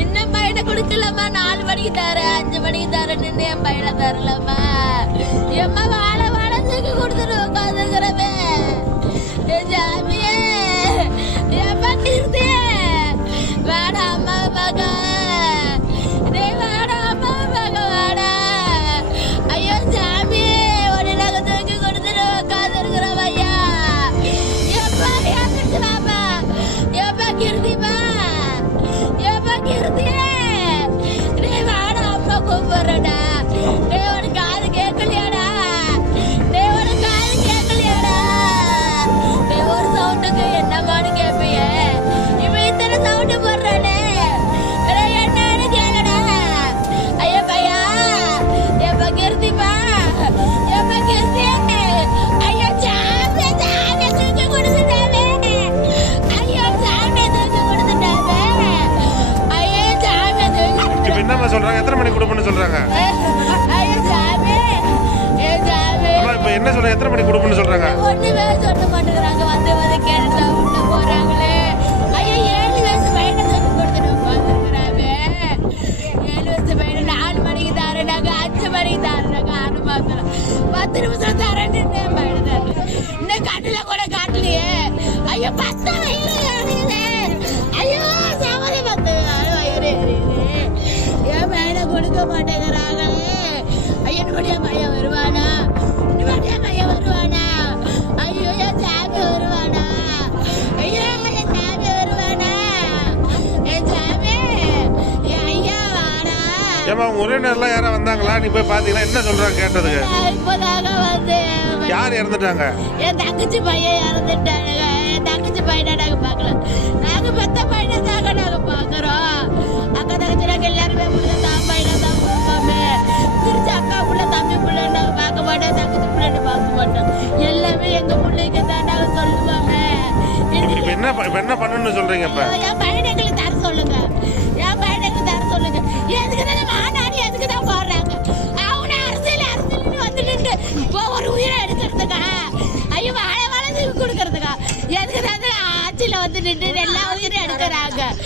இன்னும் பையனை குடுக்கலம்மா. 4 மணிக்கு தரேன், 5 மணிக்கு தரேன்னு என் பையனை தரலம்மா. எம்மா வாழை வாழை தூக்கி கொடுத்துட்டு உட்காந்துக்கிறவே சாமியே. எம்மா திருத்தே வாடா அம்மா மக, நீ வாடா அம்மா மக வாடா. ஐயோ சாமியே, ஒரு நகை தூக்கி கொடுத்துட்டு உட்காந்துருக்கிறவ ஐயா. எப்பா ஏத்துச்சுலாமா, எப்பா கிருதிமா, எப்பா கிருதியே, நீ வாடா அம்மா கூப்பிடுறடா. நீ ஒரு காது கேட்கலையாடா, நீ ஒரு காது கேட்கலையாடா. நீ ஒரு சவுண்டுக்கு என்னமானு கேட்பிய, இவன் இத்தனை சவுண்டு போடுறானே என்னன்னு கேளுடா. ஐயா பையா, எப்பா கிருதிமா, எப்பா கிருதி. ஐயோ சாமி, சாமி தூக்கி கொடுத்துட்டாவே. ஐயோ சாமி தூக்கி கொடுத்துட்டாவே. ஐயோ சாமி தூக்கி இப்ப என்னம்மா சொல்றாங்க? எத்தனை மணிக்கு கொடுப்பேன்னு சொல்றாங்க? ஐயோ சாமி, ஏ சாமி. அம்மா இப்ப என்ன சொல்றாங்க? எத்தனை மணிக்கு கொடுப்பேன்னு சொல்றாங்க? ஒண்ணுமே சொல்ல மாட்டேங்கிறாங்க. வந்து வந்து கேட்டுட்டு உள்ள போறாங்களே. ஐயோ 7 வயசு பையனை தூக்கி கொடுத்துட்டு உட்காந்துருக்கிறாவே. 7 வயசு பையனை 4 மணிக்கு தரேனாங்க, 5 மணிக்கு தரேனாங்க, 6 மாசம் 10 நிமிஷம் தரேன்னு பையனை தரேன். இன்னும் கண்ணுல கூட காட்டலையே. ஐயோ 10 வயசு எரியுது. ஐயோ சமதி 10 வயிறு எரியுது. என் பையனை கொடுக்க மாட்டேங்கிறாங்களே. ஐயோ என்னுடைய பையன் வருவானா, என்னுடைய பையன் வருவானா. ஐயோ என் சாமி வருவானா, ஐயோ என் சாமி வருவானா, என் சாமி, என் ஐயா வாடா. ஏமா உங்க உறவினர்லாம் யாரா வந்தாங்களா? நீ போய் பாத்தீங்களா? என்ன சொல்றாங்க கேட்டதுக்கு? நான் இப்போதாங்க வந்தேன். யார் இறந்துட்டாங்க? என் தங்கச்சி பையன் இறந்துட்டானுங்க. என் தங்கச்சி பையனை நாங்க பார்க்கல. நாங்க பெத்த பையனை தாங்க நாங்க பாக்குறோம். அக்கா தங்கச்சி நாங்க எல்லாருமே புள்ள தான் பையனை தான் பார்ப்போமே. திருச்சி அக்கா புள்ள தம்பி புள்ள நாங்க பார்க்க மாட்டோம், தங்கச்சி புள்ளன்னு பார்க்க மாட்டோம். எல்லாமே எங்க பிள்ளைக்கு தான் நாங்க சொல்லுவோமே. இப்ப என்ன பண்ணணும்னு சொல்றீங்க? இப்ப என் பையனை எங்களுக்கு தர சொல்லுங்க, என் பையனை எங்களுக்கு தர சொல்லுங்க. எதுக்கு தான் மாநாடு எதுக்கு தான் போடுறாங்க? அவனை அரசியல்னு வந்து நின்று ஒரு உயிரை எடுக்கிறதுக்கா? ஐயோ வாழை வாழை தூக்கி கொடுக்கறதுக்கா? எதுக்கு தான் ஆட்சியில் வந்து நின்று எல்லா உயிரை